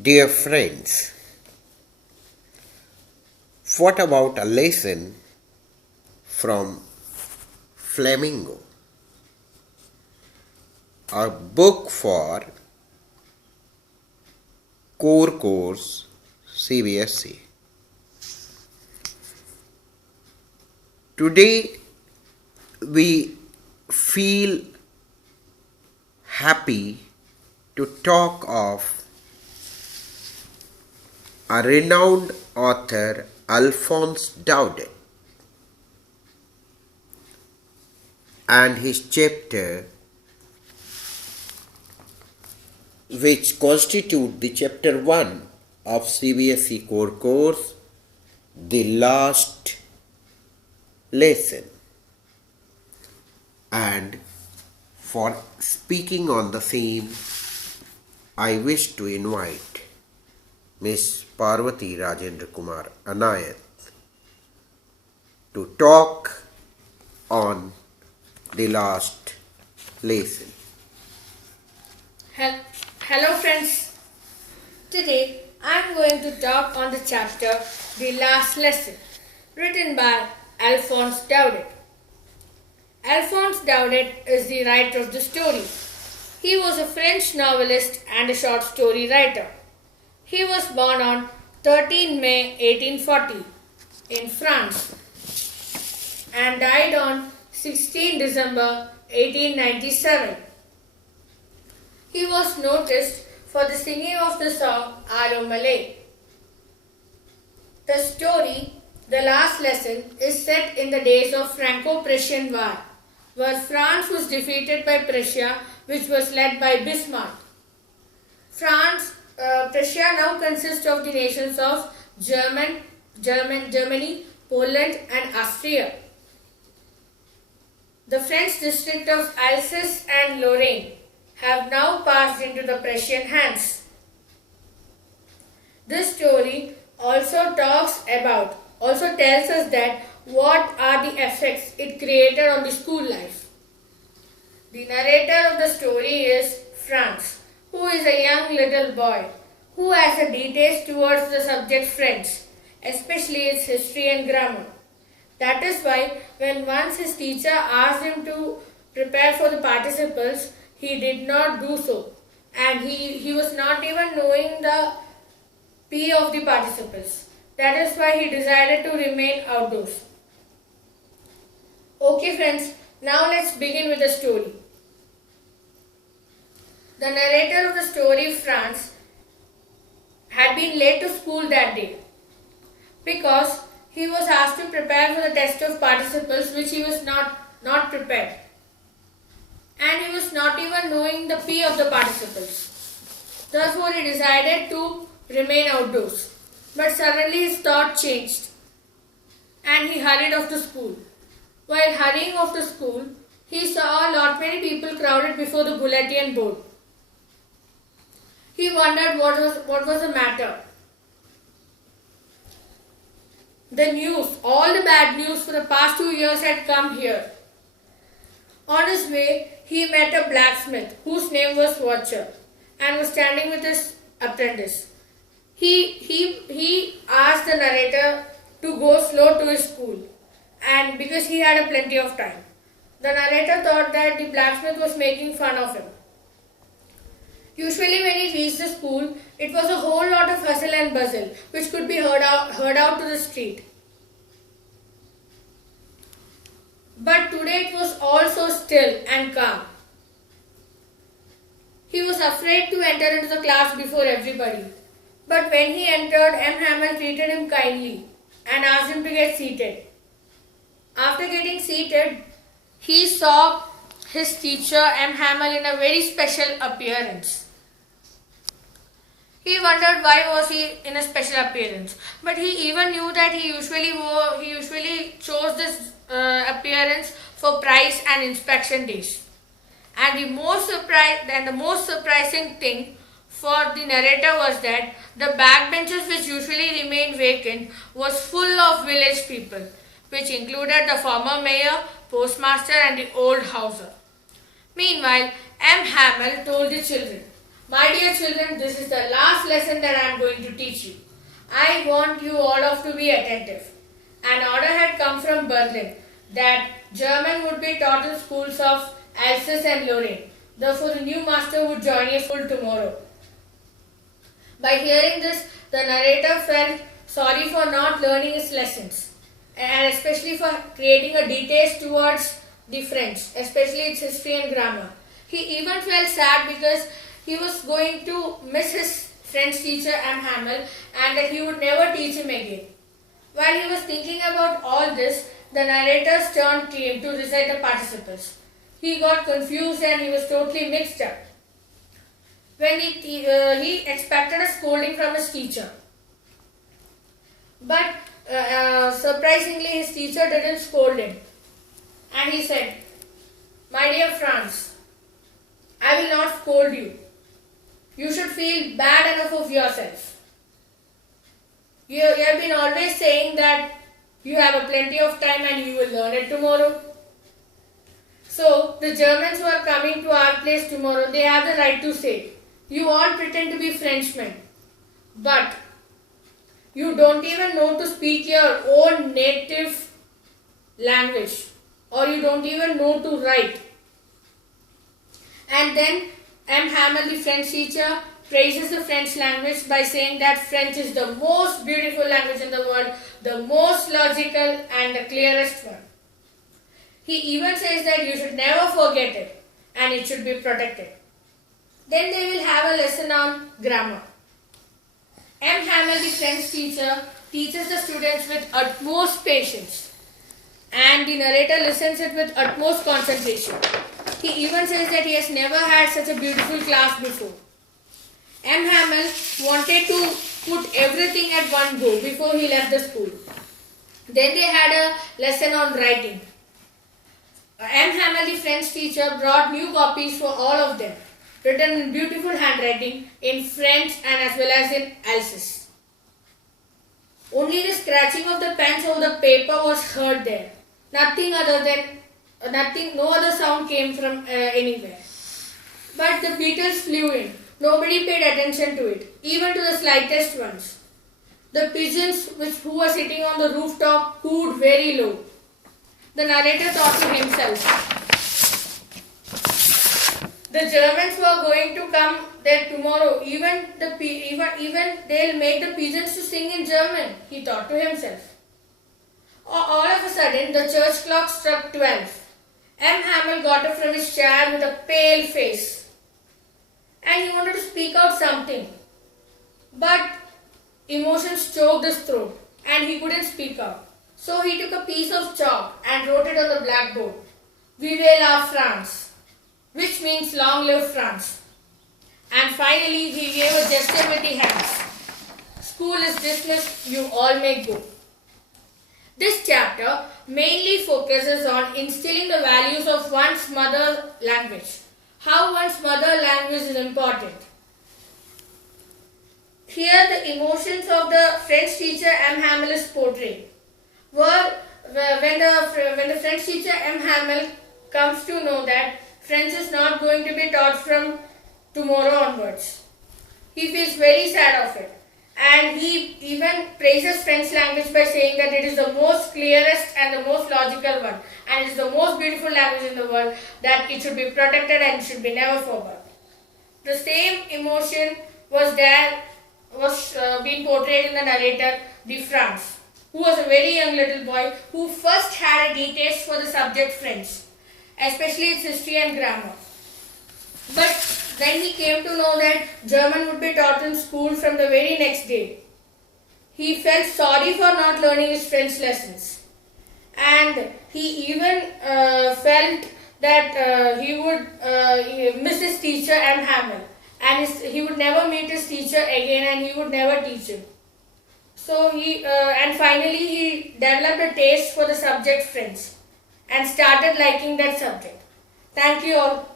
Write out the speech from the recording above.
Dear friends, what about a lesson from Flamingo? A book for core course CBSE. Today we feel happy to talk of a renowned author, Alphonse Daudet, and his chapter, which constitute the chapter 1 of CBSE core course, the last lesson. And for speaking on the same, I wish to invite Miss Parvati Rajendra Kumar Anayat to talk on the last lesson. Hello friends. Today I am going to talk on the chapter The Last Lesson, written by Alphonse Daudet. Alphonse Daudet is the writer of the story. He was a French novelist and a short story writer. He was born on 13 May 1840 in France and died on 16 December 1897. He was noticed for the singing of the song Alo Malay. The story, The Last Lesson, is set in the days of Franco-Prussian War, where France was defeated by Prussia, which was led by Bismarck. Prussia now consists of the nations of Germany, Poland and Austria. The French district of Alsace and Lorraine have now passed into the Prussian hands. This story also tells us that what are the effects it created on the school life. The narrator of the story is Franz, who is a young little boy who has a distaste towards the subject French, especially its history and grammar. That is why when once his teacher asked him to prepare for the participles, he did not do so, and he was not even knowing the P of the participles. That is why he decided to remain outdoors. Okay friends, now let's begin with the story. The narrator of the story, Franz, had been late to school that day because he was asked to prepare for the test of participles which he was not prepared. And he was not even knowing the P of the participles. Therefore, he decided to remain outdoors. But suddenly his thought changed and he hurried off to school. While hurrying off to school, he saw many people crowded before the bulletin board. He wondered what was the matter. The news, all the bad news for the past 2 years had come here. On his way, he met a blacksmith whose name was Watcher and was standing with his apprentice. He asked the narrator to go slow to his school, and because he had plenty of time. The narrator thought that the blacksmith was making fun of him. Usually when he reached the school, it was a whole lot of hustle and bustle which could be heard out to the street. But today it was all so still and calm. He was afraid to enter into the class before everybody. But when he entered, M. Hamel treated him kindly and asked him to get seated. After getting seated, he saw his teacher M. Hamel in a very special appearance. He wondered why was he in a special appearance, but he even knew that he usually chose this appearance for prize and inspection days. And the most surprising thing for the narrator was that the backbenches which usually remained vacant was full of village people, which included the former mayor, postmaster and the old houser. Meanwhile, M. Hamel told the children, My dear children, this is the last lesson that I am going to teach you. I want you all of to be attentive. An order had come from Berlin that German would be taught in schools of Alsace and Lorraine. Therefore, the new master would join your school tomorrow. By hearing this, the narrator felt sorry for not learning his lessons, and especially for creating a distaste towards the French, especially its history and grammar. He even felt sad because he was going to miss his French teacher M. Hamel and that he would never teach him again. While he was thinking about all this, the narrator's turn came to recite the participles. He got confused and he was totally mixed up. When he expected a scolding from his teacher. But surprisingly, his teacher didn't scold him. And he said, "My dear Franz, I will not scold you. You should feel bad enough of yourself. You have been always saying that you have a plenty of time and you will learn it tomorrow. So, the Germans who are coming to our place tomorrow, they have the right to say, you all pretend to be Frenchmen, but you don't even know to speak your own native language, or you don't even know to write." And then M. Hamel, the French teacher, praises the French language by saying that French is the most beautiful language in the world, the most logical and the clearest one. He even says that you should never forget it and it should be protected. Then they will have a lesson on grammar. M. Hamel, the French teacher, teaches the students with utmost patience, and the narrator listens it with utmost concentration. He even says that he has never had such a beautiful class before. M. Hamel wanted to put everything at one go before he left the school. Then they had a lesson on writing. M. Hamel, the French teacher, brought new copies for all of them, written in beautiful handwriting in French and as well as in Alsace. Only the scratching of the pens over the paper was heard there. No other sound came from anywhere. But the beetles flew in. Nobody paid attention to it, even to the slightest ones. The pigeons who were sitting on the rooftop cooed very low. The narrator thought to himself, the Germans who are going to come there tomorrow, even they'll make the pigeons to sing in German, he thought to himself. All of a sudden, the church clock struck 12. M. Hamel got up from his chair with a pale face, and he wanted to speak out something. But emotions choked his throat, and he couldn't speak out. So he took a piece of chalk and wrote it on the blackboard, "Vive la France," which means "Long live France." And finally, he gave a gesture with the hands. "School is dismissed, you all may go." This chapter mainly focuses on instilling the values of one's mother language, how one's mother language is important. Here the emotions of the French teacher M. Hamel is portrayed. When the French teacher M. Hamel comes to know that French is not going to be taught from tomorrow onwards, he feels very sad of it. And he even praises French language by saying that it is the most clearest and the most logical one, and it is the most beautiful language in the world, that it should be protected and should be never forgotten. The same emotion was being portrayed in the narrator, the Franz, who was a very young little boy who first had a distaste for the subject French, especially its history and grammar. But when he came to know that German would be taught in school from the very next day, he felt sorry for not learning his French lessons. And he even felt that he would miss his teacher M. Hamel, and he would never meet his teacher again, and he would never teach him. So finally he developed a taste for the subject French and started liking that subject. Thank you all.